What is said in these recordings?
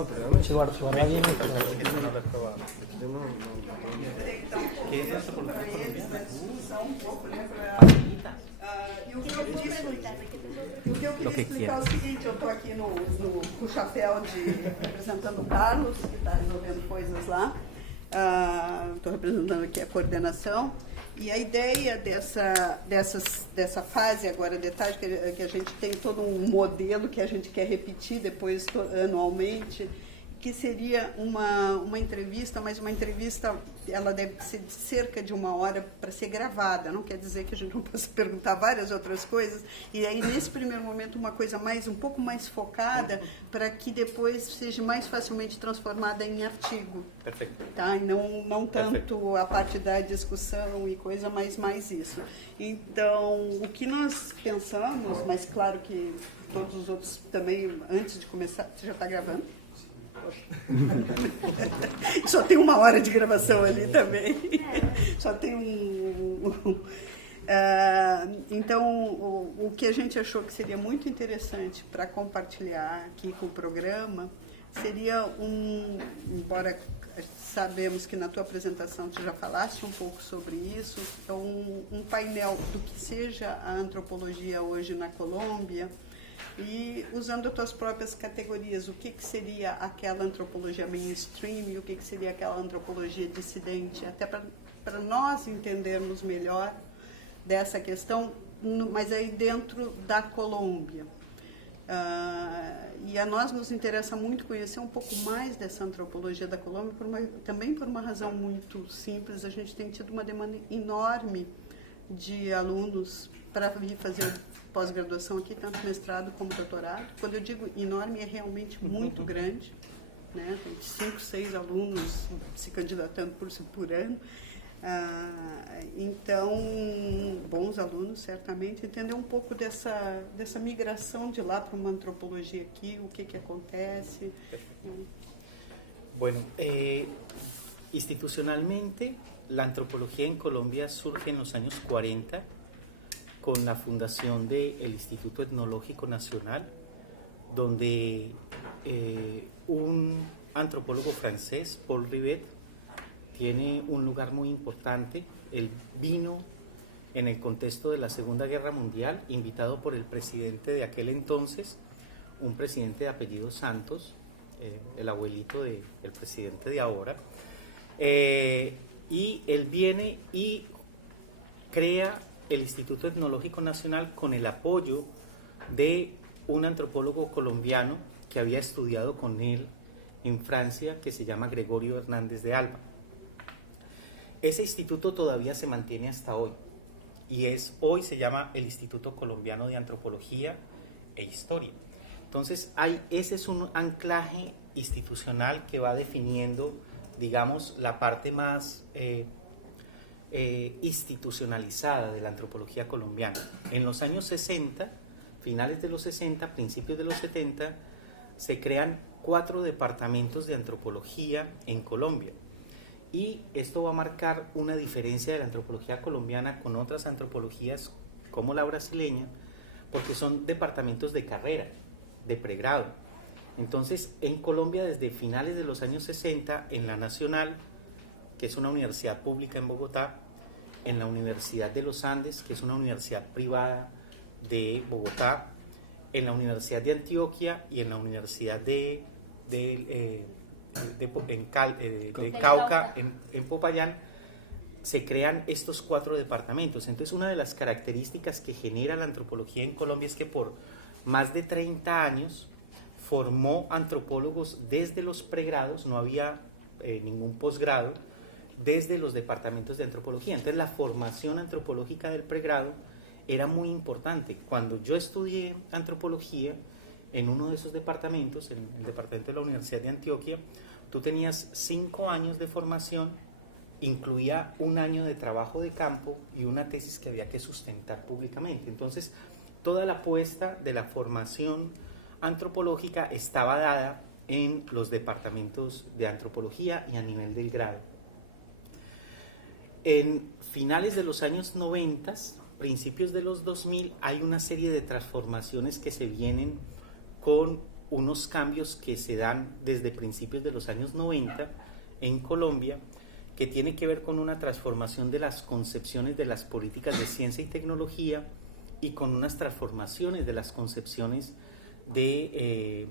No, pero ci guarda bien. ¿Qué es eso? E o que eu queria explicar é o seguinte, eu estou aqui com o chapéu representando o Carlos, que está resolvendo coisas lá. Estou representando aqui a coordenação. E a ideia dessa fase agora de tarde, que a gente tem todo um modelo que a gente quer repetir depois anualmente, que seria uma entrevista, mas uma entrevista, ela deve ser de cerca de 1 hora para ser gravada, não quer dizer que a gente não possa perguntar várias outras coisas, e aí nesse primeiro momento uma coisa um pouco mais focada, para que depois seja mais facilmente transformada em artigo. Perfeito. Tá? E não tanto a parte da discussão e coisa, mas mais isso. Então, o que nós pensamos, mas claro que todos os outros também, antes de começar, você já está gravando? Só tem 1 hora de gravação ali também. Só tem então, o que a gente achou que seria muito interessante para compartilhar aqui com o programa seria embora sabemos que na tua apresentação tu já falaste um pouco sobre isso, então um painel do que seja a antropologia hoje na Colômbia, e usando as tuas próprias categorias, o que seria aquela antropologia mainstream e o que seria aquela antropologia dissidente, até para nós entendermos melhor dessa questão, mas aí dentro da Colômbia. E a nós nos interessa muito conhecer um pouco mais dessa antropologia da Colômbia, também por uma razão muito simples. A gente tem tido uma demanda enorme de alunos para vir fazer pós-graduação aqui, tanto mestrado como doutorado. Quando eu digo enorme, é realmente muito grande, né? Tem 5, 6 alunos se candidatando por ano. Então, bons alunos, certamente, entender um pouco dessa migração de lá para uma antropologia aqui, o que acontece. Bueno, institucionalmente, la antropología en Colombia surge en los años 40 con la fundación del Instituto Etnológico Nacional, donde un antropólogo francés, Paul Rivet, tiene un lugar muy importante. Él vino en el contexto de la Segunda Guerra Mundial, invitado por el presidente de aquel entonces, un presidente de apellido Santos, el abuelito del presidente de ahora, y él viene y crea el Instituto Etnológico Nacional con el apoyo de un antropólogo colombiano que había estudiado con él en Francia, que se llama Gregorio Hernández de Alba. Ese instituto todavía se mantiene hasta hoy y hoy se llama el Instituto Colombiano de Antropología e Historia. Entonces, ese es un anclaje institucional que va definiendo, digamos, la parte más institucionalizada de la antropología colombiana. En los años 60, finales de los 60, principios de los 70, se crean 4 departamentos de antropología en Colombia. Y esto va a marcar una diferencia de la antropología colombiana con otras antropologías como la brasileña, porque son departamentos de carrera, de pregrado. Entonces, en Colombia, desde finales de los años 60, en la Nacional, que es una universidad pública en Bogotá, en la Universidad de los Andes, que es una universidad privada de Bogotá, en la Universidad de Antioquia y en la Universidad de Cauca, en Popayán, se crean estos 4 departamentos. Entonces, una de las características que genera la antropología en Colombia es que por más de 30 años formó antropólogos desde los pregrados, no había ningún posgrado, desde los departamentos de antropología. Entonces, la formación antropológica del pregrado era muy importante. Cuando yo estudié antropología, en uno de esos departamentos, en el departamento de la Universidad de Antioquia, tú tenías 5 años de formación, incluía 1 año de trabajo de campo y una tesis que había que sustentar públicamente. Entonces, toda la apuesta de la formación antropológica estaba dada en los departamentos de antropología y a nivel del grado. En finales de los años 90, principios de los 2000, hay una serie de transformaciones que se vienen con unos cambios que se dan desde principios de los años 90 en Colombia, que tiene que ver con una transformación de las concepciones de las políticas de ciencia y tecnología y con unas transformaciones de las concepciones de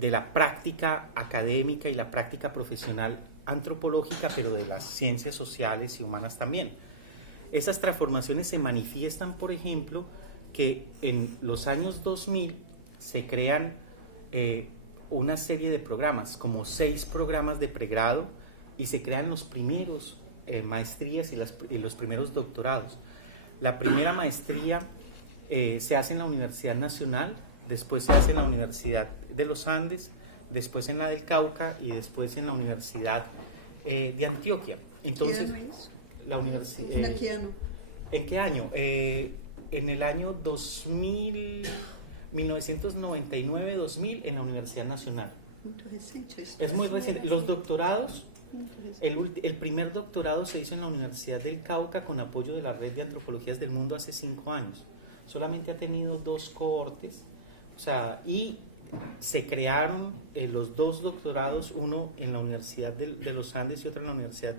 la práctica académica y la práctica profesional antropológica, pero de las ciencias sociales y humanas también. Esas transformaciones se manifiestan, por ejemplo, que en los años 2000 se crean una serie de programas, como 6 programas de pregrado, y se crean los primeros maestrías y los primeros doctorados. La primera maestría se hace en la Universidad Nacional, después se hace en la Universidad de los Andes, después en la del Cauca y después en la Universidad de Antioquia. Entonces, la universidad. ¿En qué año? ¿En qué año? En el año 2000, 1999-2000 en la Universidad Nacional. Muy reciente. Es muy reciente. Los doctorados, el primer doctorado se hizo en la Universidad del Cauca con apoyo de la Red de Antropologías del Mundo hace 5 años. Solamente ha tenido 2 cohortes, o sea, y se crearon los 2 doctorados, uno en la Universidad de los Andes y otro en la Universidad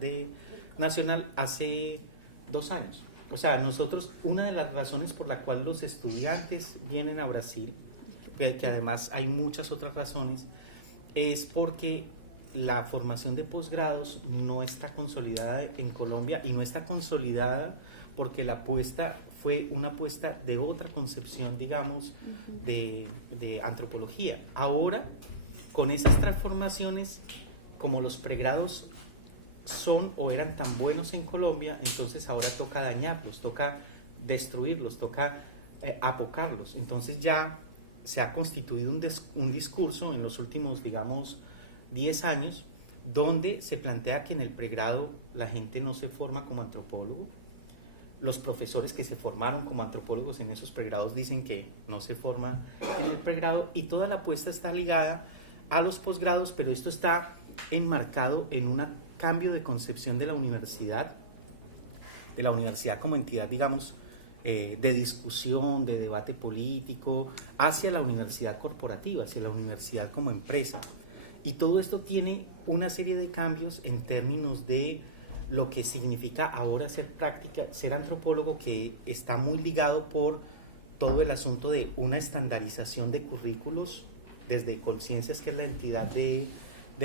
Nacional hace 2 años. O sea, nosotros, una de las razones por la cual los estudiantes vienen a Brasil, que además hay muchas otras razones, es porque la formación de posgrados no está consolidada en Colombia, y no está consolidada porque la apuesta fue una apuesta de otra concepción, digamos, de antropología. Ahora, con esas transformaciones, como los pregrados son o eran tan buenos en Colombia, entonces ahora toca dañarlos, toca destruirlos, toca apocarlos. Entonces ya se ha constituido un discurso en los últimos, digamos, 10 años, donde se plantea que en el pregrado la gente no se forma como antropólogo. Los profesores que se formaron como antropólogos en esos pregrados dicen que no se forma en el pregrado, y toda la apuesta está ligada a los posgrados, pero esto está enmarcado en un cambio de concepción de la universidad como entidad, digamos, de discusión, de debate político, hacia la universidad corporativa, hacia la universidad como empresa. Y todo esto tiene una serie de cambios en términos de lo que significa ahora ser antropólogo, que está muy ligado por todo el asunto de una estandarización de currículos desde Colciencias, que es la entidad del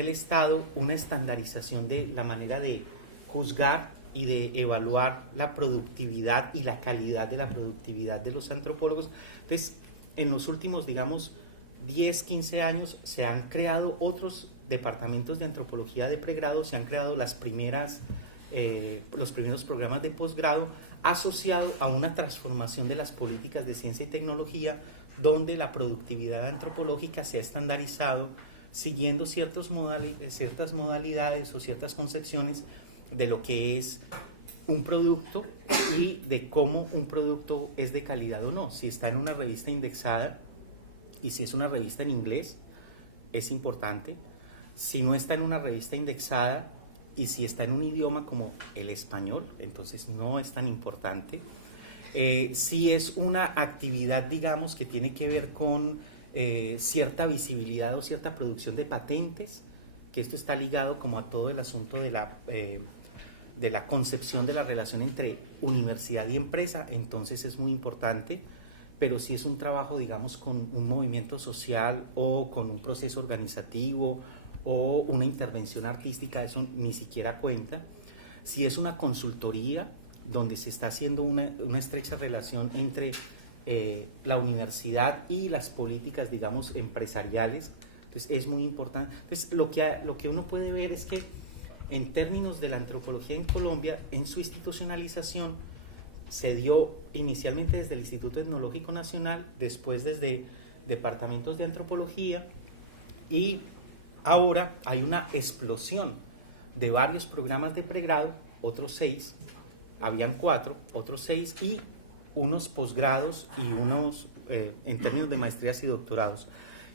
Estado, una estandarización de la manera de juzgar y de evaluar la productividad y la calidad de la productividad de los antropólogos. Entonces, en los últimos, digamos, 10, 15 años se han creado otros departamentos de antropología de pregrado, se han creado los primeros programas de posgrado, asociado a una transformación de las políticas de ciencia y tecnología, donde la productividad antropológica se ha estandarizado siguiendo ciertas modalidades o ciertas concepciones de lo que es un producto y de cómo un producto es de calidad o no. Si está en una revista indexada y si es una revista en inglés, es importante. Si no está en una revista indexada y si está en un idioma como el español, entonces no es tan importante. Si es una actividad, digamos, que tiene que ver con cierta visibilidad o cierta producción de patentes, que esto está ligado como a todo el asunto de la concepción de la relación entre universidad y empresa, entonces es muy importante. Pero si es un trabajo, digamos, con un movimiento social o con un proceso organizativo o una intervención artística, eso ni siquiera cuenta. Si es una consultoría donde se está haciendo una estrecha relación entre la universidad y las políticas, digamos, empresariales, entonces es muy importante. Entonces lo que uno puede ver es que en términos de la antropología en Colombia, en su institucionalización, se dio inicialmente desde el Instituto Etnológico Nacional, después desde departamentos de antropología, y ahora hay una explosión de varios programas de pregrado, otros 6, habían 4, otros 6, y unos posgrados y unos en términos de maestrías y doctorados.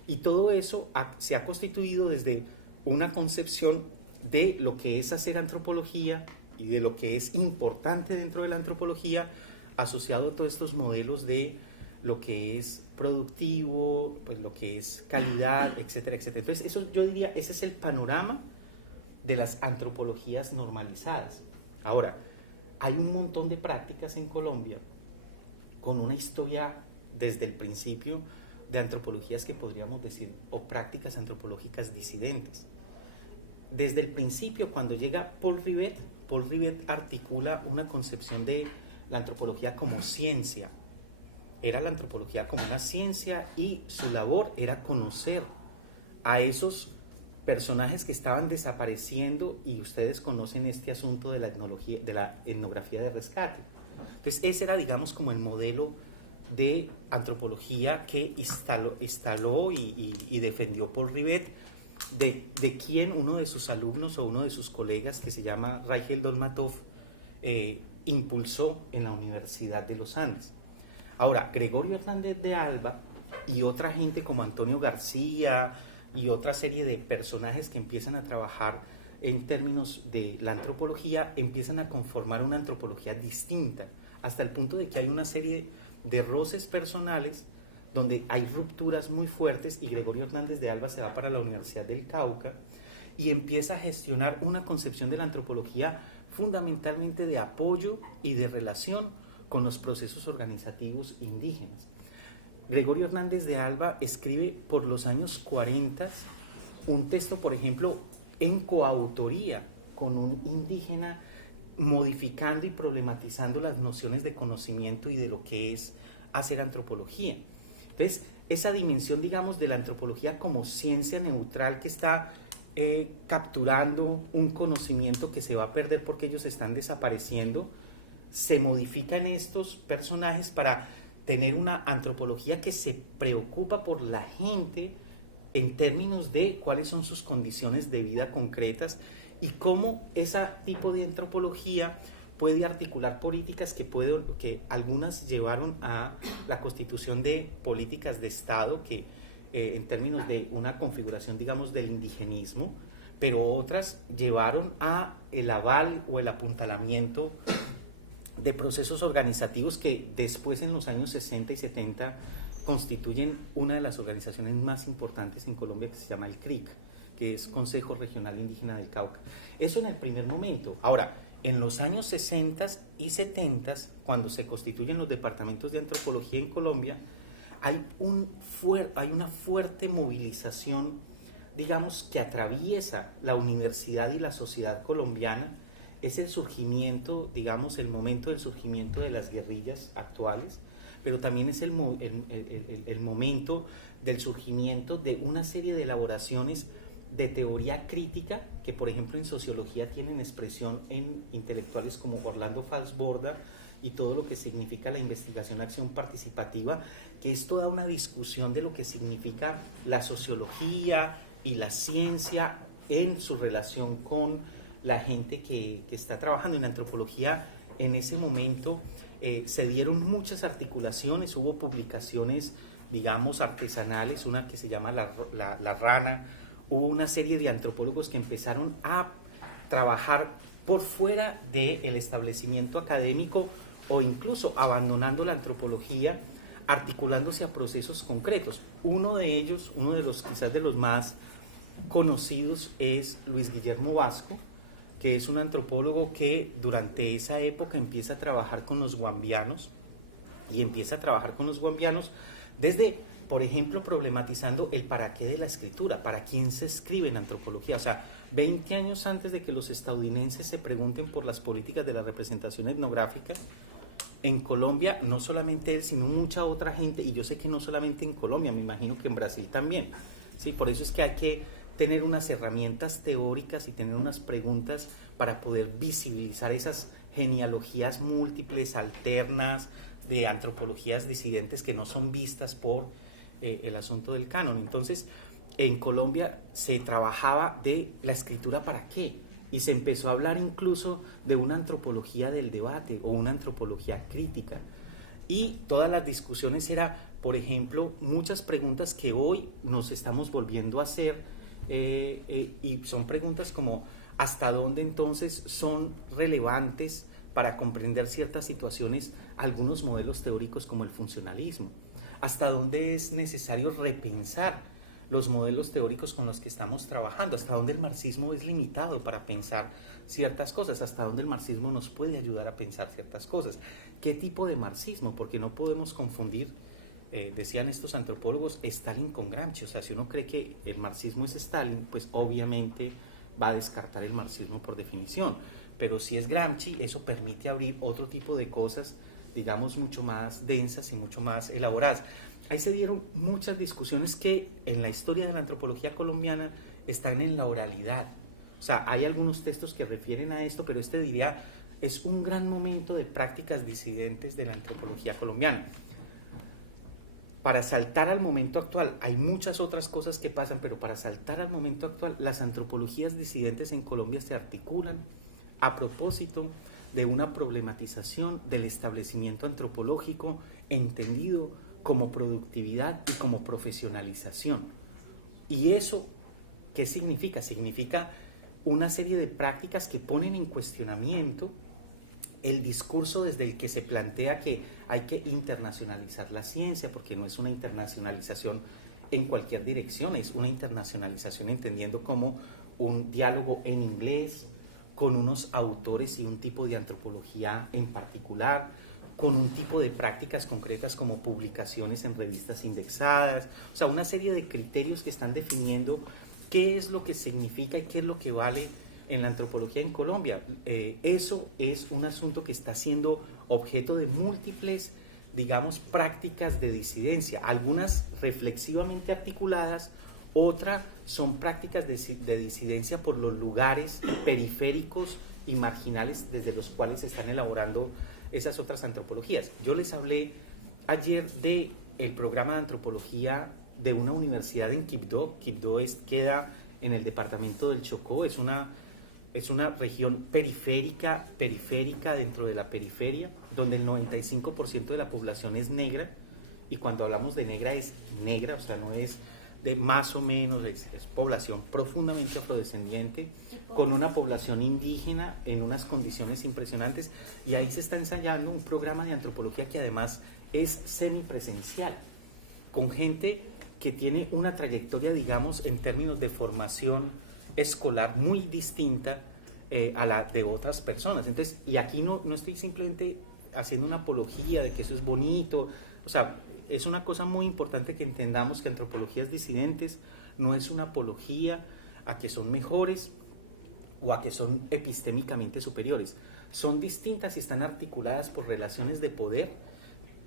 Y todo eso se ha constituido desde una concepción de lo que es hacer antropología y de lo que es importante dentro de la antropología, asociado a todos estos modelos de lo que es productivo, pues lo que es calidad, etcétera, etcétera. Entonces, eso yo diría, ese es el panorama de las antropologías normalizadas. Ahora, hay un montón de prácticas en Colombia con una historia desde el principio de antropologías que podríamos decir, o prácticas antropológicas disidentes. Desde el principio, cuando llega Paul Rivet articula una concepción de la antropología como ciencia. Era la antropología como una ciencia y su labor era conocer a esos personajes que estaban desapareciendo, y ustedes conocen este asunto de la etnografía de rescate. Entonces ese era, digamos, como el modelo de antropología que instaló y defendió Paul Rivet, de quien uno de sus alumnos o uno de sus colegas, que se llama Raigel Dolmatov, impulsó en la Universidad de los Andes. Ahora, Gregorio Hernández de Alba y otra gente como Antonio García y otra serie de personajes que empiezan a trabajar en términos de la antropología, empiezan a conformar una antropología distinta, hasta el punto de que hay una serie de roces personales donde hay rupturas muy fuertes, y Gregorio Hernández de Alba se va para la Universidad del Cauca y empieza a gestionar una concepción de la antropología fundamentalmente de apoyo y de relación con los procesos organizativos indígenas. Gregorio Hernández de Alba escribe por los años 40 un texto, por ejemplo, en coautoría con un indígena, modificando y problematizando las nociones de conocimiento y de lo que es hacer antropología. Entonces, esa dimensión, digamos, de la antropología como ciencia neutral que está capturando un conocimiento que se va a perder porque ellos están desapareciendo, se modifica en estos personajes para tener una antropología que se preocupa por la gente en términos de cuáles son sus condiciones de vida concretas y cómo ese tipo de antropología puede articular políticas que algunas llevaron a la constitución de políticas de Estado que en términos de una configuración, digamos, del indigenismo, pero otras llevaron a el aval o el apuntalamiento de procesos organizativos que después, en los años 60 y 70, constituyen una de las organizaciones más importantes en Colombia, que se llama el CRIC, que es Consejo Regional Indígena del Cauca. Eso en el primer momento. Ahora, en los años 60 y 70, cuando se constituyen los departamentos de antropología en Colombia, hay una fuerte movilización, digamos, que atraviesa la universidad y la sociedad colombiana. Es el surgimiento, digamos, el momento del surgimiento de las guerrillas actuales, pero también es el momento del surgimiento de una serie de elaboraciones de teoría crítica que, por ejemplo, en sociología tienen expresión en intelectuales como Orlando Falsborda y todo lo que significa la investigación-acción participativa, que es toda una discusión de lo que significa la sociología y la ciencia en su relación con la gente que está trabajando en la antropología. En ese momento se dieron muchas articulaciones, hubo publicaciones, digamos, artesanales, una que se llama La Rana. Hubo una serie de antropólogos que empezaron a trabajar por fuera del establecimiento académico o incluso abandonando la antropología, articulándose a procesos concretos. Uno de ellos, uno de los quizás de los más conocidos, es Luis Guillermo Vasco, que es un antropólogo que durante esa época empieza a trabajar con los guambianos, y empieza a trabajar con los guambianos desde, por ejemplo, problematizando el para qué de la escritura, para quién se escribe en antropología. O sea, 20 años antes de que los estadounidenses se pregunten por las políticas de la representación etnográfica, en Colombia, no solamente él, sino mucha otra gente, y yo sé que no solamente en Colombia, me imagino que en Brasil también, ¿sí? Por eso es que hay que tener unas herramientas teóricas y tener unas preguntas para poder visibilizar esas genealogías múltiples, alternas, de antropologías disidentes que no son vistas por el asunto del canon. Entonces, en Colombia se trabajaba de la escritura para qué, y se empezó a hablar incluso de una antropología del debate o una antropología crítica. Y todas las discusiones eran, por ejemplo, muchas preguntas que hoy nos estamos volviendo a hacer, y son preguntas como ¿hasta dónde entonces son relevantes para comprender ciertas situaciones algunos modelos teóricos como el funcionalismo? hasta dónde es necesario repensar los modelos teóricos con los que estamos trabajando, hasta dónde el marxismo es limitado para pensar ciertas cosas, hasta dónde el marxismo nos puede ayudar a pensar ciertas cosas. ¿Qué tipo de marxismo? Porque no podemos confundir, decían estos antropólogos, Stalin con Gramsci. O sea, si uno cree que el marxismo es Stalin, pues obviamente va a descartar el marxismo por definición. Pero si es Gramsci, eso permite abrir otro tipo de cosas, digamos, mucho más densas y mucho más elaboradas. Ahí se dieron muchas discusiones que en la historia de la antropología colombiana están en la oralidad. O sea, hay algunos textos que refieren a esto, pero este, diría, es un gran momento de prácticas disidentes de la antropología colombiana. Para saltar al momento actual, hay muchas otras cosas que pasan, pero para saltar al momento actual, las antropologías disidentes en Colombia se articulan a propósito de una problematización del establecimiento antropológico entendido como productividad y como profesionalización. ¿Y eso qué significa? Significa una serie de prácticas que ponen en cuestionamiento el discurso desde el que se plantea que hay que internacionalizar la ciencia, porque no es una internacionalización en cualquier dirección, es una internacionalización entendiendo como un diálogo en inglés, con unos autores y un tipo de antropología en particular, con un tipo de prácticas concretas como publicaciones en revistas indexadas, o sea, una serie de criterios que están definiendo qué es lo que significa y qué es lo que vale en la antropología en Colombia. Eso es un asunto que está siendo objeto de múltiples, digamos, prácticas de disidencia, algunas reflexivamente articuladas, otras son prácticas de disidencia por los lugares periféricos y marginales desde los cuales se están elaborando esas otras antropologías. Yo les hablé ayer del programa de antropología de una universidad en Quibdó. Quibdó queda en el departamento del Chocó, es una región periférica dentro de la periferia, donde el 95% de la población es negra, y cuando hablamos de negra es negra, o sea, no es de más o menos, es población profundamente afrodescendiente, con una población indígena en unas condiciones impresionantes, y ahí se está ensayando un programa de antropología que además es semipresencial, con gente que tiene una trayectoria, digamos, en términos de formación escolar muy distinta a la de otras personas. Entonces, y aquí no estoy simplemente haciendo una apología de que eso es bonito, o sea, es una cosa muy importante que entendamos que antropologías disidentes no es una apología a que son mejores o a que son epistémicamente superiores. Son distintas y están articuladas por relaciones de poder,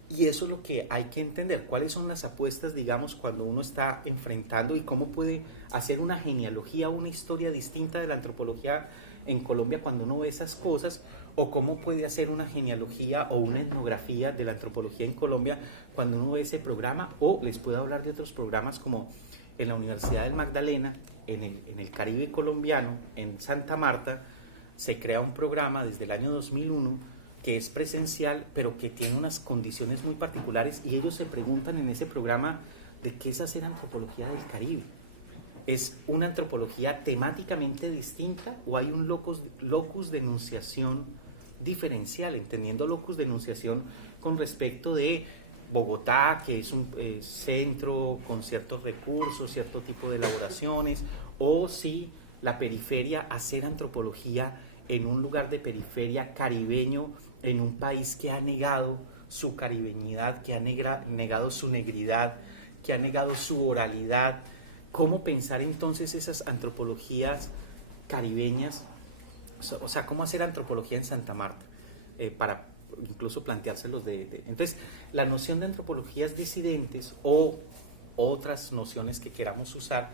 y eso es lo que hay que entender. ¿Cuáles son las apuestas, digamos, cuando uno está enfrentando y cómo puede hacer una genealogía, una historia distinta de la antropología en Colombia cuando uno ve esas cosas? O cómo puede hacer una genealogía o una etnografía de la antropología en Colombia cuando uno ve ese programa. O les puedo hablar de otros programas como en la Universidad del Magdalena, en el Caribe colombiano, en Santa Marta, se crea un programa desde el año 2001 que es presencial, pero que tiene unas condiciones muy particulares, y ellos se preguntan en ese programa de qué es hacer antropología del Caribe. ¿Es una antropología temáticamente distinta o hay un locus de enunciación diferencial, entendiendo locus de enunciación con respecto de Bogotá, que es un centro con ciertos recursos, cierto tipo de elaboraciones, o si la periferia, hacer antropología en un lugar de periferia caribeño, en un país que ha negado su caribeñidad, que ha negado su negridad, que ha negado su oralidad? ¿Cómo pensar entonces esas antropologías caribeñas? O sea, ¿cómo hacer antropología en Santa Marta? Para incluso planteárselos Entonces, la noción de antropologías disidentes o otras nociones que queramos usar,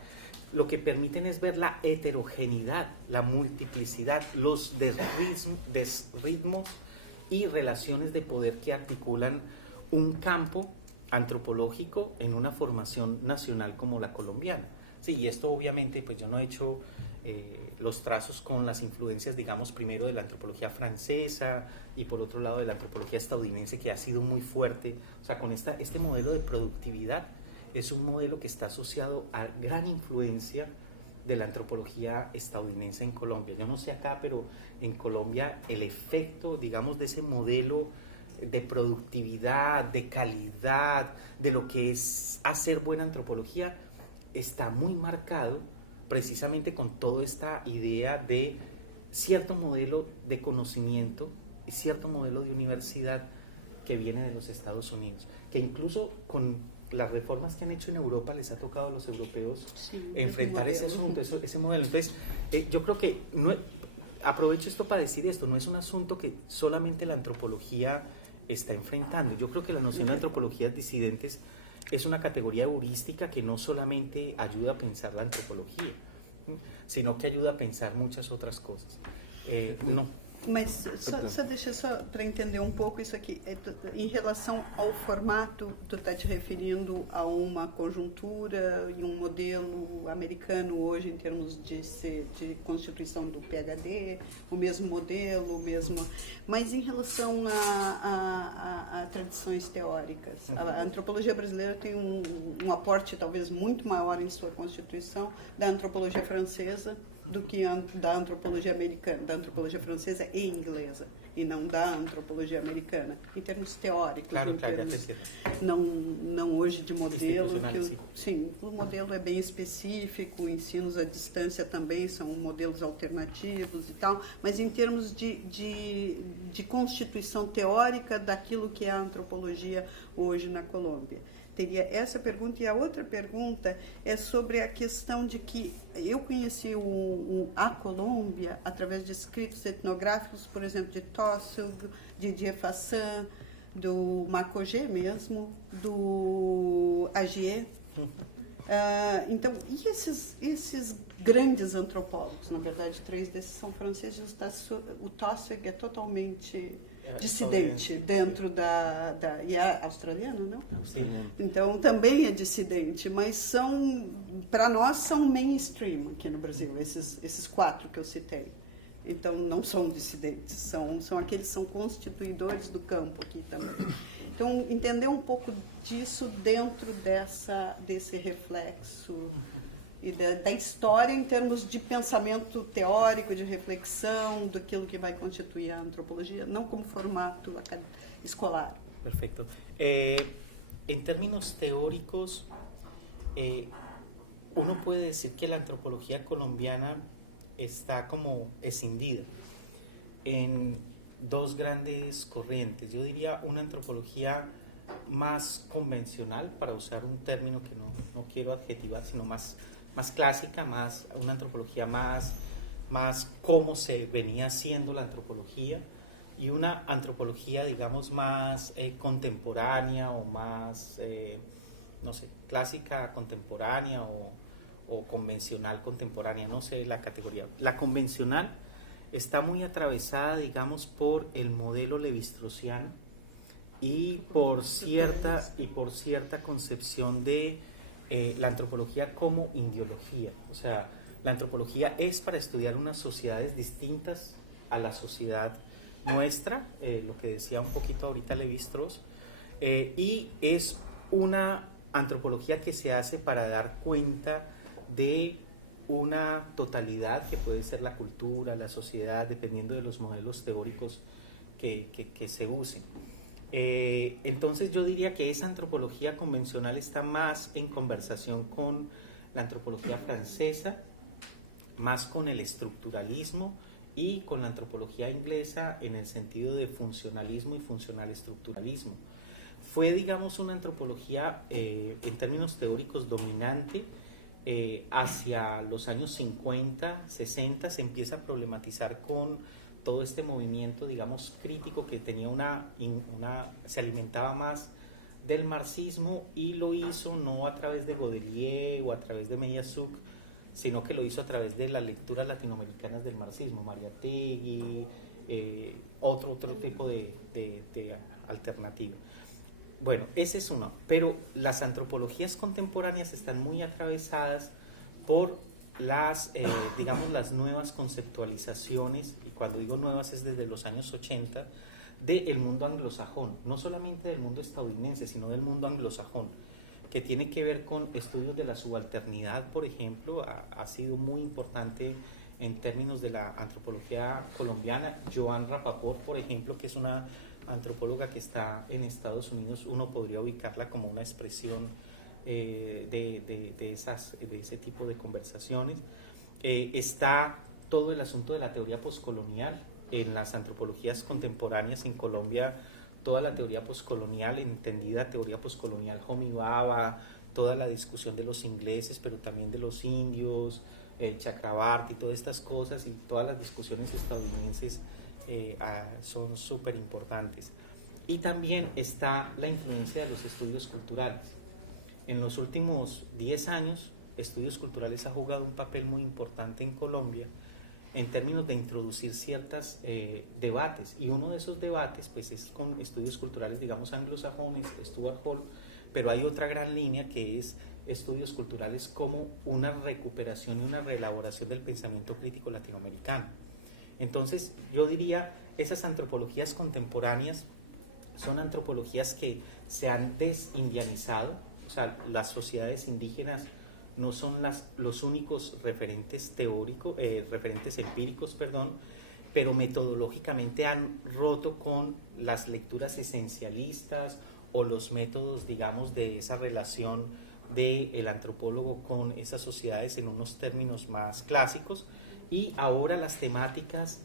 lo que permiten es ver la heterogeneidad, la multiplicidad, los desritmos y relaciones de poder que articulan un campo antropológico en una formación nacional como la colombiana. Sí, y esto obviamente, pues yo no he hecho los trazos con las influencias, digamos, primero de la antropología francesa y por otro lado de la antropología estadounidense, que ha sido muy fuerte. O sea, con este modelo de productividad es un modelo que está asociado a gran influencia de la antropología estadounidense en Colombia. Yo no sé acá, pero en Colombia el efecto, digamos, de ese modelo de productividad, de calidad, de lo que es hacer buena antropología, está muy marcado precisamente con toda esta idea de cierto modelo de conocimiento y cierto modelo de universidad que viene de los Estados Unidos, que incluso con las reformas que han hecho en Europa les ha tocado a los europeos enfrentar ese asunto, ese modelo. Entonces, yo creo que aprovecho esto para decir esto, no es un asunto que solamente la antropología está enfrentando. Yo creo que la noción de antropologías disidentes es una categoría heurística que no solamente ayuda a pensar la antropología, sino que ayuda a pensar muchas otras cosas. Mas só deixa só para entender um pouco isso aqui. Em relação ao formato, tu está te referindo a uma conjuntura e um modelo americano hoje em termos de constituição do PhD, o mesmo modelo, o mesmo. Mas em relação a tradições teóricas, a antropologia brasileira tem um aporte talvez muito maior em sua constituição da antropologia francesa do que da antropologia americana, da antropologia francesa e inglesa, e não da antropologia americana, em termos teóricos, claro, em termos, não hoje de modelo, sim, o modelo é bem específico, ensinos à distância também são modelos alternativos e tal, mas em termos de constituição teórica daquilo que é a antropologia hoje na Colômbia. Teria essa pergunta, e a outra pergunta é sobre a questão de que eu conheci a Colômbia através de escritos etnográficos, por exemplo, de Tossel, de Diefassan, do Macogé mesmo, do Agier. Então, e esses grandes antropólogos, na verdade, 3 desses são franceses, o Tossel é totalmente dissidente dentro e é australiano, não? Sim. Então também é dissidente, mas para nós são mainstream aqui no Brasil, esses 4 que eu citei. Então não são dissidentes, são aqueles que são constituidores do campo aqui também. Então entender um pouco disso dentro desse reflexo e da história em termos de pensamento teórico, de reflexão, daquilo que vai constituir a antropologia, não como formato escolar. Perfecto. En términos teóricos, uno puede decir que la antropología colombiana está como escindida en 2 grandes corrientes. Yo diría una antropología más convencional, para usar un término que no quiero adjetivar, sino más clásica, una antropología más cómo se venía haciendo la antropología, y una antropología, digamos, más contemporánea o más, no sé, clásica contemporánea o convencional contemporánea, no sé la categoría. La convencional está muy atravesada, digamos, por el modelo levi-straussiano y por cierta concepción de la antropología como ideología. O sea, la antropología es para estudiar unas sociedades distintas a la sociedad nuestra, lo que decía un poquito ahorita Levi-Strauss, y es una antropología que se hace para dar cuenta de una totalidad que puede ser la cultura, la sociedad, dependiendo de los modelos teóricos que se usen. Entonces yo diría que esa antropología convencional está más en conversación con la antropología francesa, más con el estructuralismo y con la antropología inglesa en el sentido de funcionalismo y funcional estructuralismo. Fue, digamos, una antropología en términos teóricos dominante. Hacia los años 50, 60 se empieza a problematizar con todo este movimiento, digamos, crítico que tenía se alimentaba más del marxismo, y lo hizo no a través de Godelier o a través de Meillassoux, sino que lo hizo a través de las lecturas latinoamericanas del marxismo, Mariátegui, otro tipo de alternativa. Bueno, ese es uno, pero las antropologías contemporáneas están muy atravesadas por digamos, las nuevas conceptualizaciones, y cuando digo nuevas es desde los años 80, del mundo anglosajón, no solamente del mundo estadounidense, sino del mundo anglosajón, que tiene que ver con estudios de la subalternidad, por ejemplo. Ha sido muy importante en términos de la antropología colombiana. Joan Rapaport, por ejemplo, que es una antropóloga que está en Estados Unidos, uno podría ubicarla como una expresión de ese tipo de conversaciones. Está todo el asunto de la teoría poscolonial en las antropologías contemporáneas en Colombia. Toda la teoría poscolonial, entendida teoría poscolonial Homi Bhabha, toda la discusión de los ingleses, pero también de los indios, el Chakrabarti, todas estas cosas, y todas las discusiones estadounidenses son súper importantes. Y también está la influencia de los estudios culturales. En los últimos 10 años, estudios culturales ha jugado un papel muy importante en Colombia en términos de introducir ciertos debates, y uno de esos debates pues es con estudios culturales, digamos, anglosajones, Stuart Hall, pero hay otra gran línea que es estudios culturales como una recuperación y una reelaboración del pensamiento crítico latinoamericano. Entonces, yo diría, esas antropologías contemporáneas son antropologías que se han desindianizado, o sea, las sociedades indígenas no son los únicos referentes teóricos, referentes empíricos, pero metodológicamente han roto con las lecturas esencialistas o los métodos, digamos, de esa relación del antropólogo con esas sociedades en unos términos más clásicos, y ahora las temáticas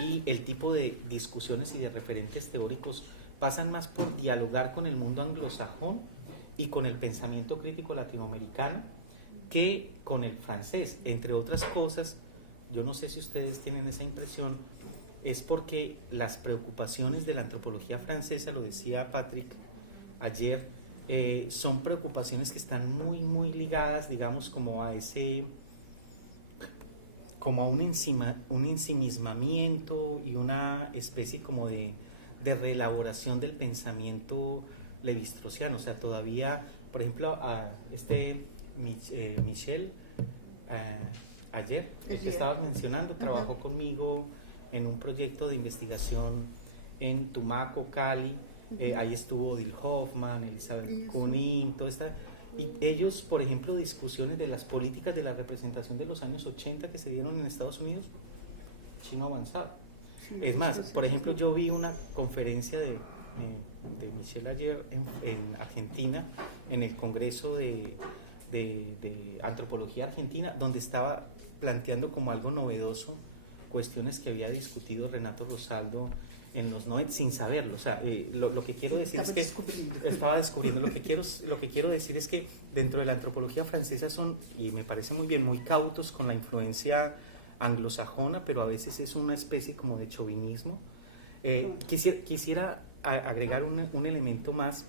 y el tipo de discusiones y de referentes teóricos pasan más por dialogar con el mundo anglosajón y con el pensamiento crítico latinoamericano que con el francés. Entre otras cosas, yo no sé si ustedes tienen esa impresión, es porque las preocupaciones de la antropología francesa, lo decía Patrick ayer, son preocupaciones que están muy, muy ligadas, digamos, como a un ensimismamiento y una especie como de reelaboración del pensamiento levi-straussiano. O sea, todavía, por ejemplo, Michel, ayer, el que estabas mencionando, trabajó conmigo en un proyecto de investigación en Tumaco, Cali. Ahí estuvo Odile Hoffman, Elizabeth Kunin, toda esta. Y ellos, por ejemplo, discusiones de las políticas de la representación de los años 80 que se dieron en Estados Unidos, chino avanzado. Sí, es más, por ejemplo, yo vi una conferencia de Michel ayer en Argentina, en el Congreso de Antropología Argentina, donde estaba planteando como algo novedoso cuestiones que había discutido Renato Rosaldo en los 90 sin saberlo. O sea, lo que quiero decir es que estaba descubriendo. Lo que quiero decir es que dentro de la antropología francesa son, y me parece muy bien, muy cautos con la influencia anglosajona, pero a veces es una especie como de chauvinismo. Quisiera agregar un elemento más,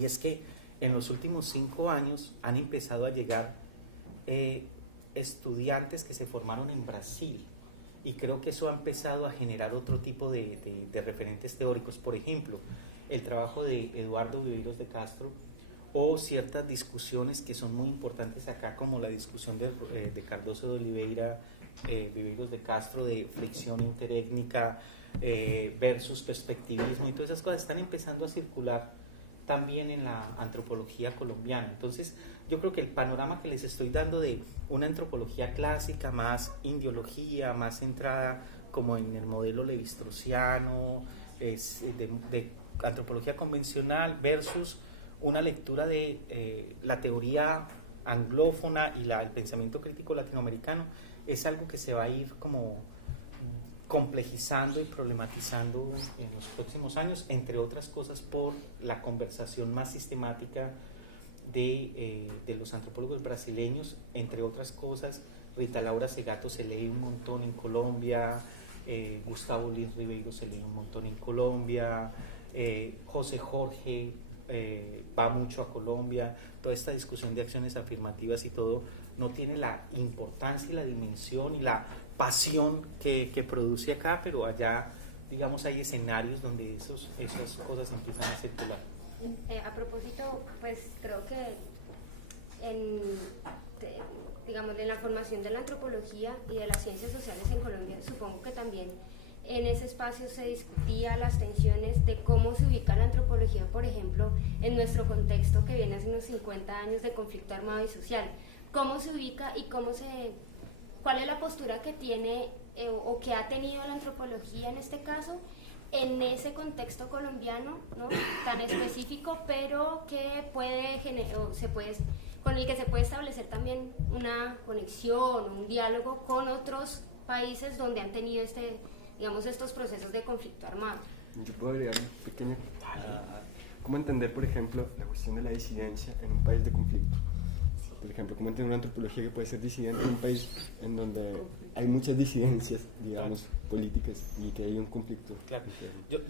y es que en los últimos 5 años han empezado a llegar estudiantes que se formaron en Brasil, y creo que eso ha empezado a generar otro tipo de referentes teóricos. Por ejemplo, el trabajo de Eduardo Viveiros de Castro, o ciertas discusiones que son muy importantes acá, como la discusión de Cardoso de Oliveira, Viveiros de Castro, de fricción interétnica versus perspectivismo, y todas esas cosas están empezando a circular también en la antropología colombiana. Entonces, yo creo que el panorama que les estoy dando de una antropología clásica, más indiología, más centrada como en el modelo levi-straussiano, de antropología convencional, versus una lectura de la teoría anglófona y el pensamiento crítico latinoamericano, es algo que se va a ir como complejizando y problematizando en los próximos años, entre otras cosas por la conversación más sistemática de los antropólogos brasileños. Entre otras cosas, Rita Laura Segato se lee un montón en Colombia, Gustavo Luis Ribeiro se lee un montón en Colombia, José Jorge va mucho a Colombia. Toda esta discusión de acciones afirmativas y todo no tiene la importancia y la dimensión y la pasión que produce acá, pero allá, digamos, hay escenarios donde esas cosas empiezan a circular. A propósito, pues creo que digamos, en la formación de la antropología y de las ciencias sociales en Colombia, supongo que también en ese espacio se discutía las tensiones de cómo se ubica la antropología, por ejemplo, en nuestro contexto que viene hace unos 50 años de conflicto armado y social. Cómo se ubica y cómo se cuál es la postura que tiene o que ha tenido la antropología en este caso, en ese contexto colombiano, ¿no?, tan específico, pero que puede con el que se puede establecer también una conexión, un diálogo con otros países donde han tenido estos procesos de conflicto armado. Yo puedo agregar un pequeño... ¿Cómo entender, por ejemplo, la cuestión de la disidencia en un país de conflicto? Por ejemplo, ¿cómo entender una antropología que puede ser disidente en un país en donde hay muchas disidencias, digamos, políticas y que hay un conflicto? Claro.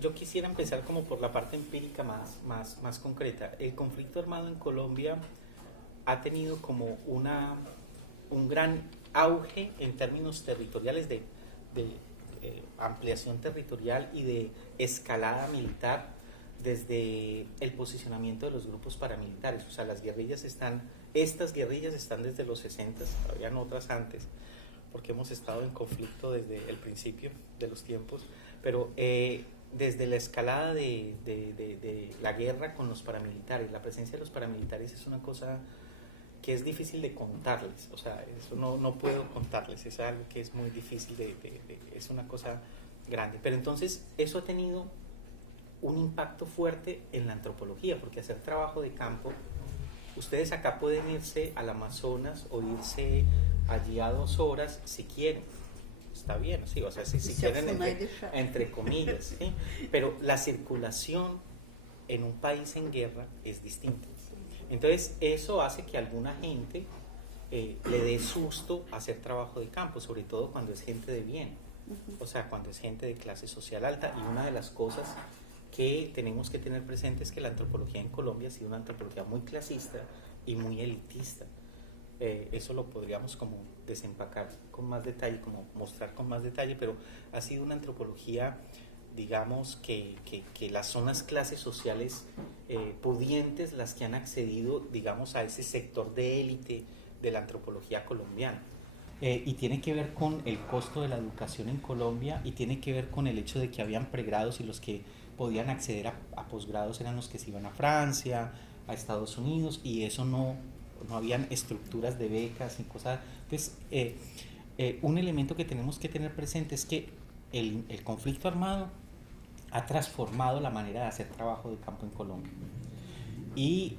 Yo quisiera empezar como por la parte empírica más concreta. El conflicto armado en Colombia ha tenido como un gran auge en términos territoriales de ampliación territorial y de escalada militar desde el posicionamiento de los grupos paramilitares. O sea, estas guerrillas están desde los 60, habían otras antes, porque hemos estado en conflicto desde el principio de los tiempos, pero desde la escalada de la guerra con los paramilitares, la presencia de los paramilitares es una cosa que es difícil de contarles, o sea, eso no puedo contarles, es algo que es muy difícil es una cosa grande, pero entonces eso ha tenido un impacto fuerte en la antropología, porque hacer trabajo de campo, ustedes acá pueden irse al Amazonas o irse allí a 2 horas si quieren, está bien, sí, o sea, si quieren entre comillas, ¿sí? Pero la circulación en un país en guerra es distinta. Entonces eso hace que a alguna gente le dé susto hacer trabajo de campo, sobre todo cuando es gente de bien, o sea, cuando es gente de clase social alta. Y una de las cosas que tenemos que tener presente es que la antropología en Colombia ha sido una antropología muy clasista y muy elitista. Eso lo podríamos como desempacar con más detalle, como mostrar con más detalle, pero ha sido una antropología, digamos, que son las clases sociales pudientes las que han accedido, digamos, a ese sector de élite de la antropología colombiana. Y tiene que ver con el costo de la educación en Colombia y tiene que ver con el hecho de que habían pregrados y los que podían acceder a posgrados eran los que se iban a Francia, a Estados Unidos, y eso no habían estructuras de becas y cosas. Entonces, un elemento que tenemos que tener presente es que el conflicto armado ha transformado la manera de hacer trabajo de campo en Colombia y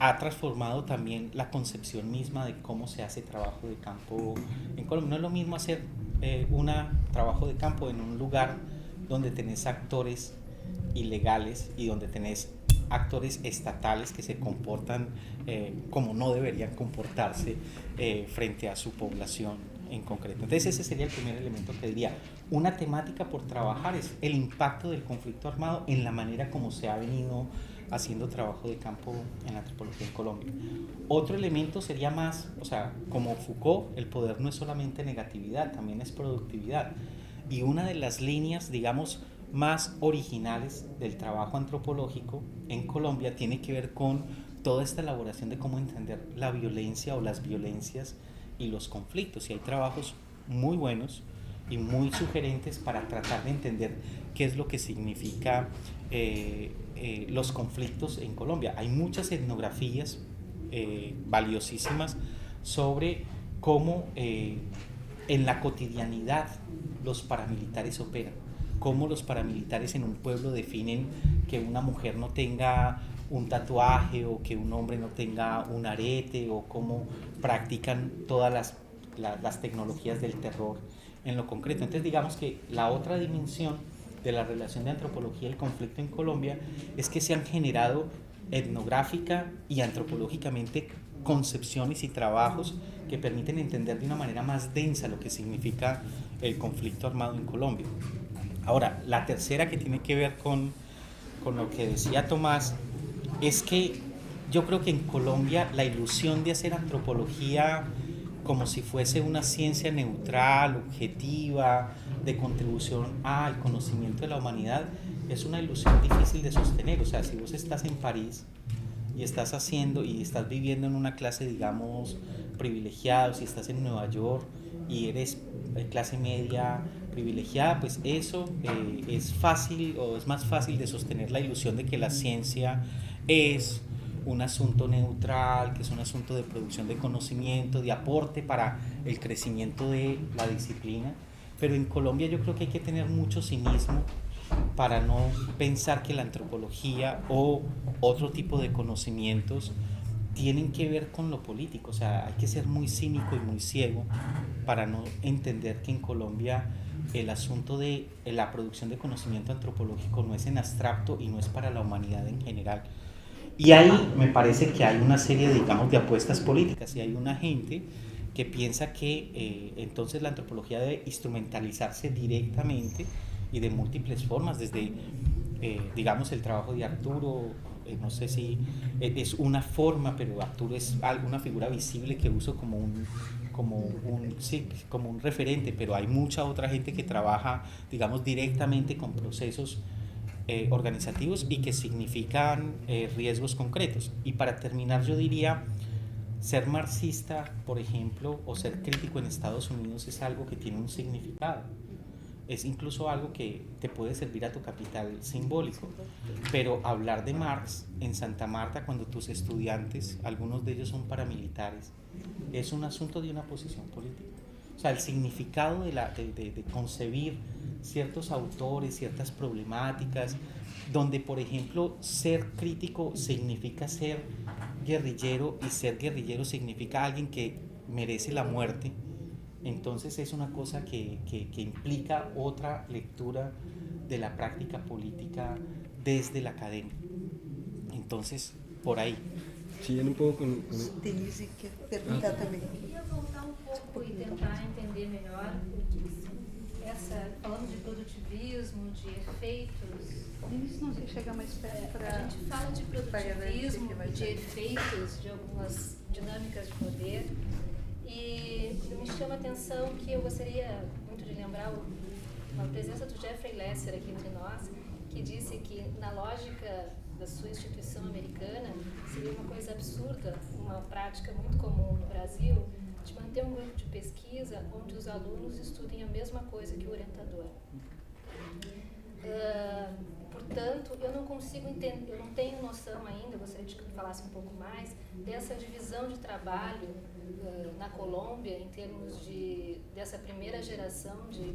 ha transformado también la concepción misma de cómo se hace trabajo de campo en Colombia. No es lo mismo hacer un trabajo de campo en un lugar donde tenés actores ilegales y donde tenés actores estatales que se comportan como no deberían comportarse frente a su población en concreto. Entonces ese sería el primer elemento que diría. Una temática por trabajar es el impacto del conflicto armado en la manera como se ha venido haciendo trabajo de campo en la antropología en Colombia. Otro elemento sería más, o sea, como Foucault, el poder no es solamente negatividad, también es productividad. Y una de las líneas, digamos, más originales del trabajo antropológico en Colombia tiene que ver con toda esta elaboración de cómo entender la violencia o las violencias y los conflictos. Y hay trabajos muy buenos y muy sugerentes para tratar de entender qué es lo que significa los conflictos en Colombia. Hay muchas etnografías valiosísimas sobre cómo en la cotidianidad los paramilitares operan, cómo los paramilitares en un pueblo definen que una mujer no tenga un tatuaje o que un hombre no tenga un arete, o cómo practican todas las tecnologías del terror en lo concreto. Entonces digamos que la otra dimensión de la relación de antropología y el conflicto en Colombia es que se han generado etnográfica y antropológicamente concepciones y trabajos que permiten entender de una manera más densa lo que significa el conflicto armado en Colombia. Ahora, la tercera, que tiene que ver con lo que decía Tomás, es que yo creo que en Colombia la ilusión de hacer antropología como si fuese una ciencia neutral, objetiva, de contribución al conocimiento de la humanidad, es una ilusión difícil de sostener. O sea, si vos estás en París y estás viviendo en una clase, digamos, privilegiada, o si estás en Nueva York y eres clase media privilegiada, pues eso es fácil, o es más fácil de sostener la ilusión de que la ciencia es un asunto neutral, que es un asunto de producción de conocimiento, de aporte para el crecimiento de la disciplina. Pero en Colombia yo creo que hay que tener mucho cinismo para no pensar que la antropología o otro tipo de conocimientos tienen que ver con lo político. O sea, hay que ser muy cínico y muy ciego para no entender que en Colombia el asunto de la producción de conocimiento antropológico no es en abstracto y no es para la humanidad en general. Y ahí me parece que hay una serie, digamos, de apuestas políticas, y hay una gente que piensa que entonces la antropología debe instrumentalizarse directamente y de múltiples formas, desde, digamos, el trabajo de Arturo, no sé si es una forma, pero Arturo es una figura visible que uso como un referente, pero hay mucha otra gente que trabaja, digamos, directamente con procesos organizativos y que significan riesgos concretos. Y para terminar, yo diría, ser marxista, por ejemplo, o ser crítico en Estados Unidos es algo que tiene un significado. Es incluso algo que te puede servir a tu capital simbólico. Pero hablar de Marx en Santa Marta, cuando tus estudiantes, algunos de ellos son paramilitares, es un asunto de una posición política. O sea, el significado de concebir ciertos autores, ciertas problemáticas, donde, por ejemplo, ser crítico significa ser guerrillero, y ser guerrillero significa alguien que merece la muerte. Entonces es una cosa que implica otra lectura de la práctica política desde la academia. Entonces, por ahí. Siguiendo un poco con... Denise quer perguntar também. Eu queria voltar pouco e tentar entender melhor falando de produtivismo, de efeitos. Denise, não sei chegar mais perto para... A gente fala de produtivismo e de efeitos de algumas dinâmicas de poder, e me chama a atenção que eu gostaria muito de lembrar a presença do Jeffrey Lesser aqui entre nós, que disse que na lógica da sua instituição americana seria uma coisa absurda, uma prática muito comum no Brasil, de manter um grupo de pesquisa onde os alunos estudem a mesma coisa que o orientador. Portanto, eu não consigo entender, eu não tenho noção ainda, eu gostaria de que falasse um pouco mais, dessa divisão de trabalho na Colômbia, em termos dessa primeira geração de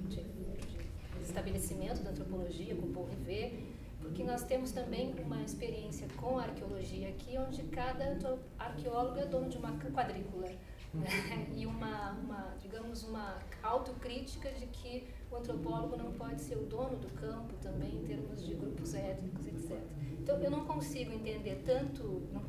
estabelecimento da antropologia, com Paul Rivet, porque nós temos também uma experiência com a arqueologia aqui, onde cada arqueólogo é dono de uma quadrícula, né? E digamos, uma autocrítica de que o antropólogo não pode ser o dono do campo também, em termos de grupos étnicos, etc. Então, eu não consigo entender tanto, não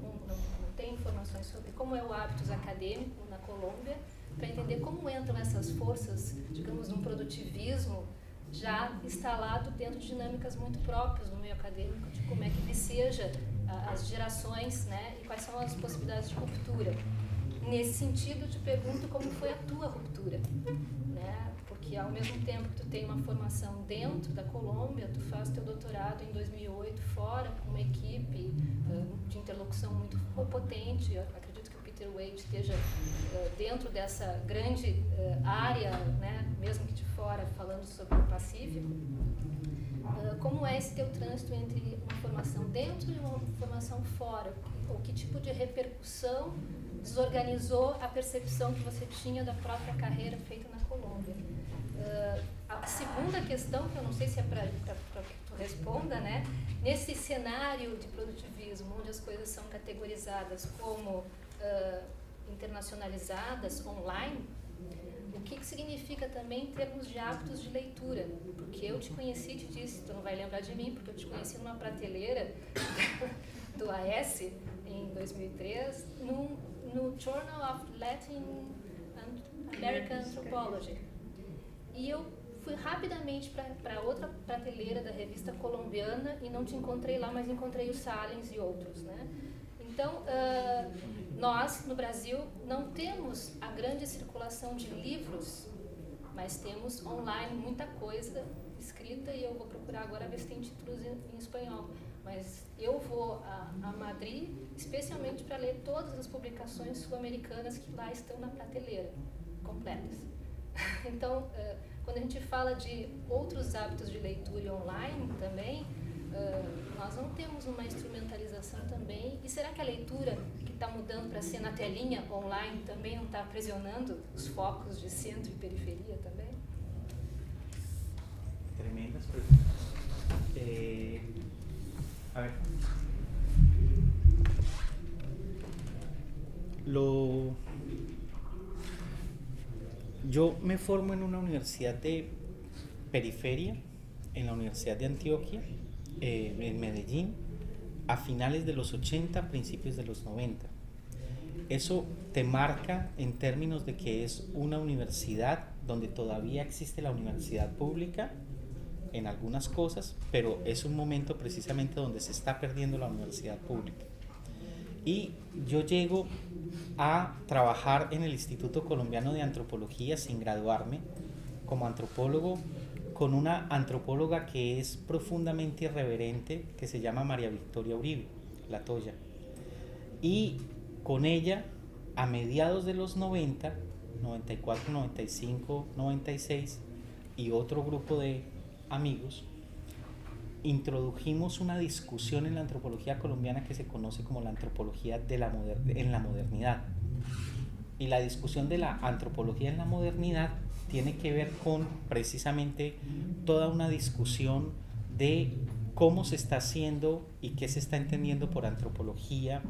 tenho informações sobre como é o hábitos acadêmico na Colômbia, para entender como entram essas forças, digamos, de um produtivismo já instalado dentro de dinâmicas muito próprias do meio acadêmico, de como é que viceja as gerações, né, e quais são as possibilidades de ruptura. Nesse sentido, te pergunto como foi a tua ruptura, né? Porque ao mesmo tempo que tu tem uma formação dentro da Colômbia, tu faz teu doutorado em 2008 fora, com uma equipe de interlocução muito potente. Eu acredito que o Peter Wade esteja dentro dessa grande área, né, mesmo que de fora, falando sobre o Pacífico. Como é esse teu trânsito entre uma formação dentro e uma formação fora? Ou que tipo de repercussão desorganizou a percepção que você tinha da própria carreira feita na Colômbia? A segunda questão, que eu não sei se é para que tu responda, né? Nesse cenário de produtivismo, onde as coisas são categorizadas como internacionalizadas, online, o que significa também em termos de hábitos de leitura? Porque eu te conheci, te disse, tu não vai lembrar de mim, porque eu te conheci numa prateleira do AS, em 2003, no Journal of Latin and American Anthropology. E eu fui rapidamente para outra prateleira da revista colombiana e não te encontrei lá, mas encontrei o Salins e outros, né? Então, nós, no Brasil, não temos a grande circulação de livros, mas temos online muita coisa escrita, e eu vou procurar agora ver se tem títulos em espanhol. Mas eu vou a Madrid especialmente para ler todas as publicações sul-americanas que lá estão na prateleira, completas. Então, quando a gente fala de outros hábitos de leitura online também, nós não temos uma instrumentalização também. E será que a leitura que está mudando para ser na telinha online também não está aprisionando os focos de centro e periferia também? Tremendas preguntas. A ver. Yo me formo en una universidad de periferia, en la Universidad de Antioquia, en Medellín, a finales de los 80, principios de los 90. Eso te marca en términos de que es una universidad donde todavía existe la universidad pública en algunas cosas, pero es un momento precisamente donde se está perdiendo la universidad pública. Y yo llego a trabajar en el Instituto Colombiano de Antropología sin graduarme como antropólogo, con una antropóloga que es profundamente irreverente, que se llama María Victoria Uribe, la Toya. Y con ella, a mediados de los 90, 94, 95, 96, y otro grupo de amigos, introdujimos una discusión en la antropología colombiana que se conoce como la antropología en la modernidad. Y la discusión de la antropología en la modernidad tiene que ver con precisamente toda una discusión de cómo se está haciendo y qué se está entendiendo por antropología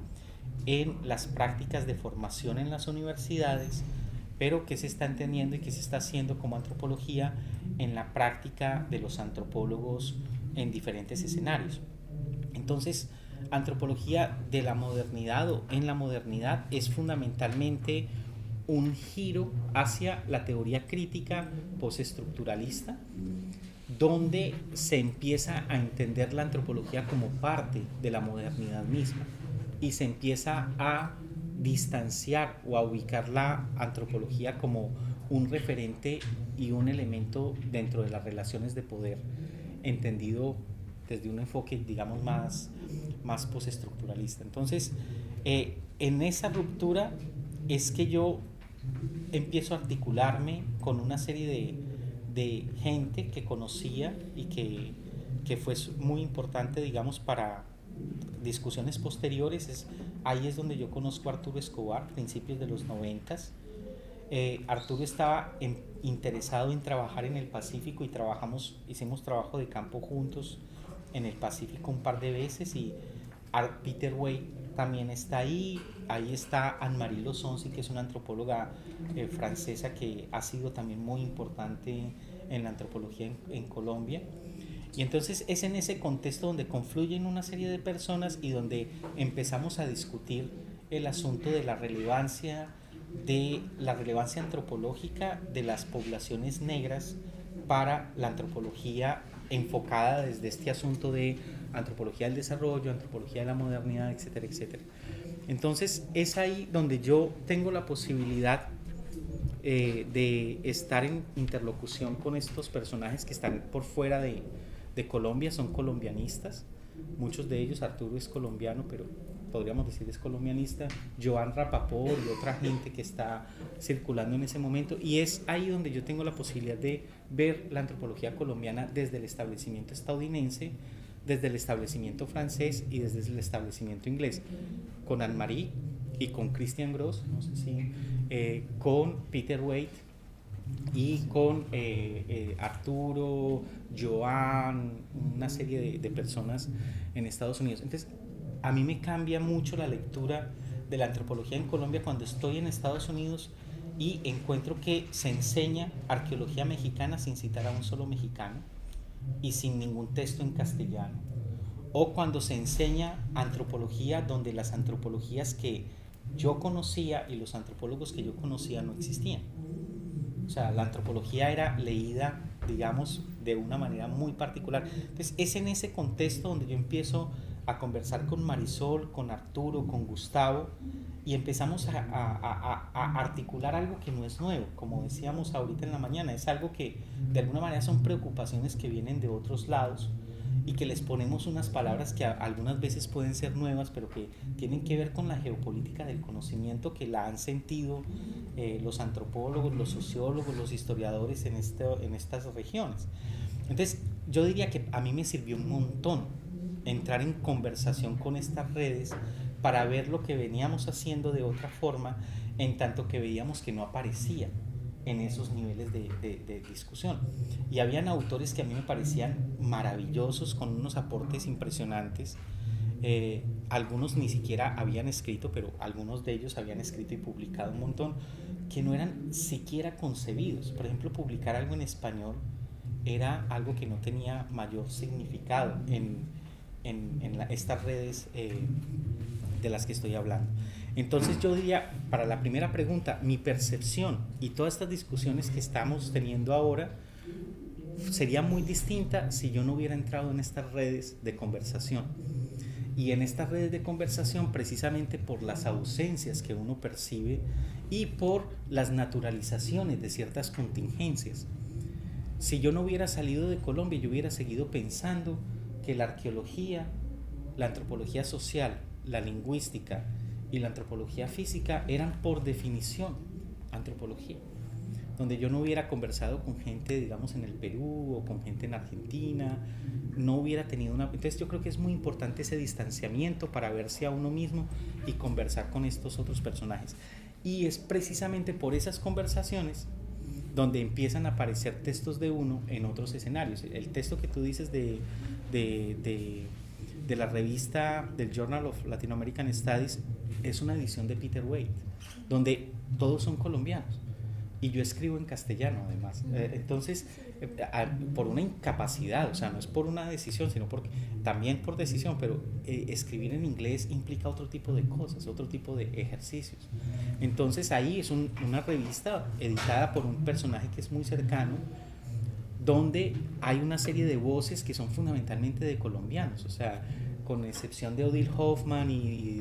en las prácticas de formación en las universidades, pero qué se está entendiendo y qué se está haciendo como antropología en la práctica de los antropólogos en diferentes escenarios. Entonces, antropología de la modernidad o en la modernidad es fundamentalmente un giro hacia la teoría crítica postestructuralista, donde se empieza a entender la antropología como parte de la modernidad misma y se empieza a distanciar o a ubicar la antropología como un referente y un elemento dentro de las relaciones de poder, entendido desde un enfoque, digamos, más postestructuralista. Entonces, en esa ruptura es que yo empiezo a articularme con una serie de gente que conocía y que fue muy importante, digamos, para discusiones posteriores. Ahí es donde yo conozco a Arturo Escobar, principios de los 90s. Arturo estaba interesado en trabajar en el Pacífico y hicimos trabajo de campo juntos en el Pacífico un par de veces, y Peter Way también está ahí. Ahí está Anne-Marie Lozonzi, que es una antropóloga francesa que ha sido también muy importante en la antropología en Colombia. Y entonces es en ese contexto donde confluyen una serie de personas y donde empezamos a discutir el asunto de la relevancia antropológica de las poblaciones negras para la antropología enfocada desde este asunto de antropología del desarrollo, antropología de la modernidad, etcétera, etcétera. Entonces es ahí donde yo tengo la posibilidad de estar en interlocución con estos personajes que están por fuera de Colombia, son colombianistas, muchos de ellos. Arturo es colombiano, pero podríamos decir es colombianista, Joan Rapaport y otra gente que está circulando en ese momento, y es ahí donde yo tengo la posibilidad de ver la antropología colombiana desde el establecimiento estadounidense, desde el establecimiento francés y desde el establecimiento inglés, con Anne-Marie y con Christian Gross, no sé si, con Peter Waite y con Arturo, Joan, una serie de personas en Estados Unidos. Entonces, a mí me cambia mucho la lectura de la antropología en Colombia cuando estoy en Estados Unidos y encuentro que se enseña arqueología mexicana sin citar a un solo mexicano y sin ningún texto en castellano, o cuando se enseña antropología donde las antropologías que yo conocía y los antropólogos que yo conocía no existían. O sea, la antropología era leída, digamos, de una manera muy particular. Entonces, es en ese contexto donde yo empiezo a conversar con Marisol, con Arturo, con Gustavo, y empezamos a articular algo que no es nuevo, como decíamos ahorita en la mañana. Es algo que de alguna manera son preocupaciones que vienen de otros lados y que les ponemos unas palabras que algunas veces pueden ser nuevas, pero que tienen que ver con la geopolítica del conocimiento, que la han sentido los antropólogos, los sociólogos, los historiadores en estas regiones. Entonces, yo diría que a mí me sirvió un montón entrar en conversación con estas redes para ver lo que veníamos haciendo de otra forma, en tanto que veíamos que no aparecía en esos niveles de discusión. Y habían autores que a mí me parecían maravillosos, con unos aportes impresionantes. Algunos ni siquiera habían escrito, pero algunos de ellos habían escrito y publicado un montón, que no eran siquiera concebidos. Por ejemplo, publicar algo en español era algo que no tenía mayor significado en estas redes de las que estoy hablando. Entonces yo diría, para la primera pregunta, mi percepción y todas estas discusiones que estamos teniendo ahora sería muy distinta si yo no hubiera entrado en estas redes de conversación. Y en estas redes de conversación, precisamente por las ausencias que uno percibe y por las naturalizaciones de ciertas contingencias. Si yo no hubiera salido de Colombia, yo hubiera seguido pensando que la arqueología, la antropología social, la lingüística y la antropología física eran por definición antropología, donde yo no hubiera conversado con gente, digamos, en el Perú o con gente en Argentina, no hubiera tenido una... Entonces yo creo que es muy importante ese distanciamiento para verse a uno mismo y conversar con estos otros personajes. Y es precisamente por esas conversaciones donde empiezan a aparecer textos de uno en otros escenarios. El texto que tú dices de la revista del Journal of Latin American Studies es una edición de Peter Waite, donde todos son colombianos. Y yo escribo en castellano, además. Entonces, por una incapacidad, o sea, no es por una decisión, sino también por decisión, pero escribir en inglés implica otro tipo de cosas, otro tipo de ejercicios. Entonces, ahí es una revista editada por un personaje que es muy cercano, donde hay una serie de voces que son fundamentalmente de colombianos, o sea, con excepción de Odile Hoffman y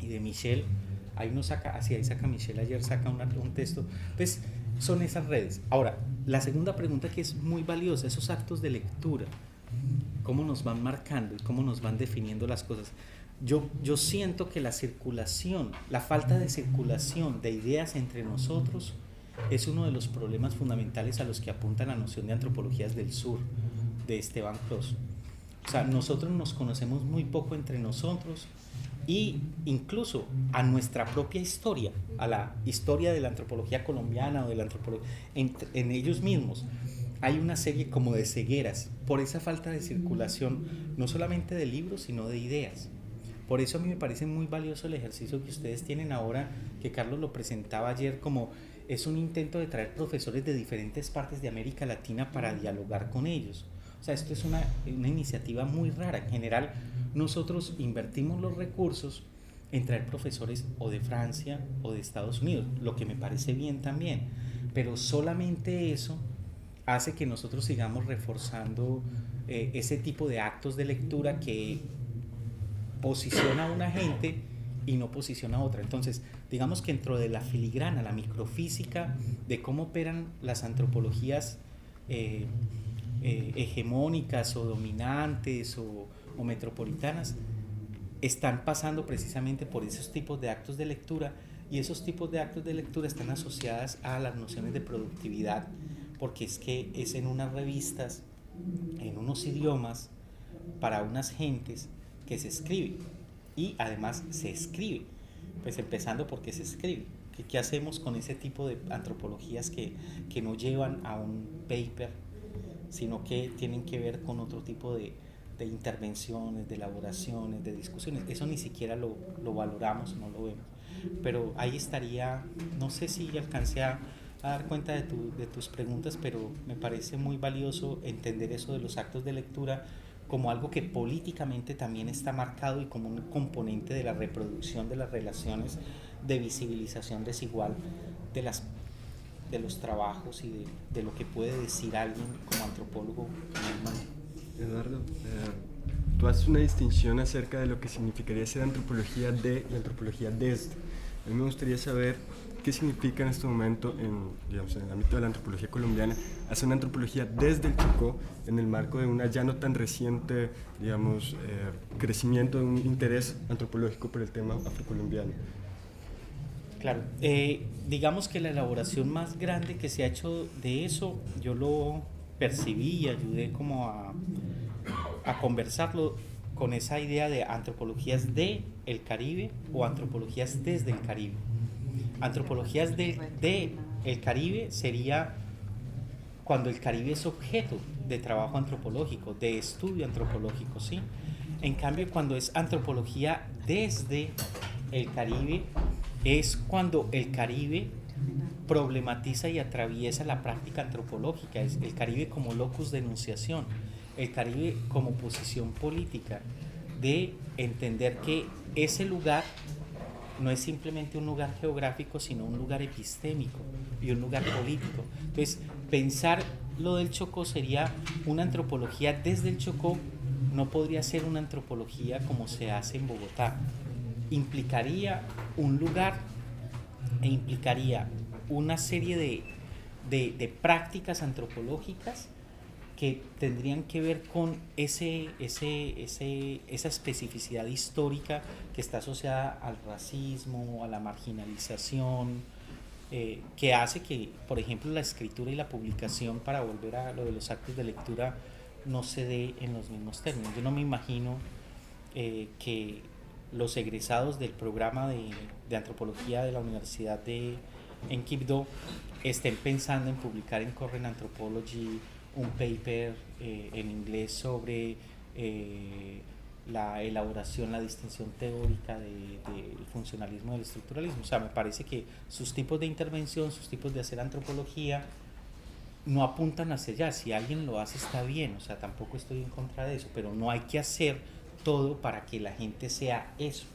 de Michelle. Ahí saca Michelle, ayer saca un texto. Pues son esas redes. Ahora, la segunda pregunta que es muy valiosa, esos actos de lectura, cómo nos van marcando y cómo nos van definiendo las cosas. Yo siento que la falta de circulación de ideas entre nosotros es uno de los problemas fundamentales a los que apunta la noción de antropologías del sur de Esteban Cros. O sea, nosotros nos conocemos muy poco entre nosotros, y incluso a nuestra propia historia, a la historia de la antropología colombiana o de la antropología, en ellos mismos hay una serie como de cegueras por esa falta de circulación, no solamente de libros, sino de ideas. Por eso a mí me parece muy valioso el ejercicio que ustedes tienen ahora, que Carlos lo presentaba ayer, como es un intento de traer profesores de diferentes partes de América Latina para dialogar con ellos. O sea, esto es una iniciativa muy rara. En general, nosotros invertimos los recursos en traer profesores o de Francia o de Estados Unidos, lo que me parece bien también, pero solamente eso hace que nosotros sigamos reforzando ese tipo de actos de lectura que posiciona a una gente y no posiciona a otra. Entonces, digamos que dentro de la filigrana, la microfísica de cómo operan las antropologías hegemónicas o dominantes o metropolitanas, están pasando precisamente por esos tipos de actos de lectura, y esos tipos de actos de lectura están asociadas a las nociones de productividad, porque es que es en unas revistas, en unos idiomas, para unas gentes que se escribe, y además se escribe, pues empezando porque se escribe. ¿Qué hacemos con ese tipo de antropologías que no llevan a un paper, sino que tienen que ver con otro tipo de intervenciones, de elaboraciones, de discusiones? Eso ni siquiera lo valoramos, no lo vemos. Pero ahí estaría, no sé si alcancé a dar cuenta de tus preguntas, pero me parece muy valioso entender eso de los actos de lectura como algo que políticamente también está marcado y como un componente de la reproducción de las relaciones de visibilización desigual de los trabajos y de lo que puede decir alguien como antropólogo en el mundo. Eduardo, tú haces una distinción acerca de lo que significaría ser antropología de y antropología desde. A mí me gustaría saber qué significa en este momento, en el ámbito de la antropología colombiana, hacer una antropología desde el Chocó en el marco de una ya no tan reciente, crecimiento de un interés antropológico por el tema afrocolombiano. Claro, digamos que la elaboración más grande que se ha hecho de eso, yo lo percibí y ayudé como a a conversarlo con esa idea de antropologías de el Caribe o antropologías desde el Caribe. Antropologías de el Caribe sería cuando el Caribe es objeto de trabajo antropológico, de estudio antropológico, ¿sí? En cambio, cuando es antropología desde el Caribe, es cuando el Caribe problematiza y atraviesa la práctica antropológica, es el Caribe como locus de enunciación, el Caribe como posición política, de entender que ese lugar no es simplemente un lugar geográfico, sino un lugar epistémico y un lugar político. Entonces, pensar lo del Chocó sería una antropología desde el Chocó, no podría ser una antropología como se hace en Bogotá. Implicaría un lugar e implicaría una serie de prácticas antropológicas que tendrían que ver con esa especificidad histórica que está asociada al racismo, a la marginalización, que hace que, por ejemplo, la escritura y la publicación, para volver a lo de los actos de lectura, no se dé en los mismos términos. Yo no me imagino que los egresados del programa de antropología de la Universidad en Quibdó estén pensando en publicar en Current Anthropology un paper en inglés sobre la elaboración, la distinción teórica del funcionalismo y del estructuralismo. O sea, me parece que sus tipos de intervención, sus tipos de hacer antropología no apuntan hacia allá. Si alguien lo hace está bien, o sea, tampoco estoy en contra de eso, pero no hay que hacer todo para que la gente sea eso.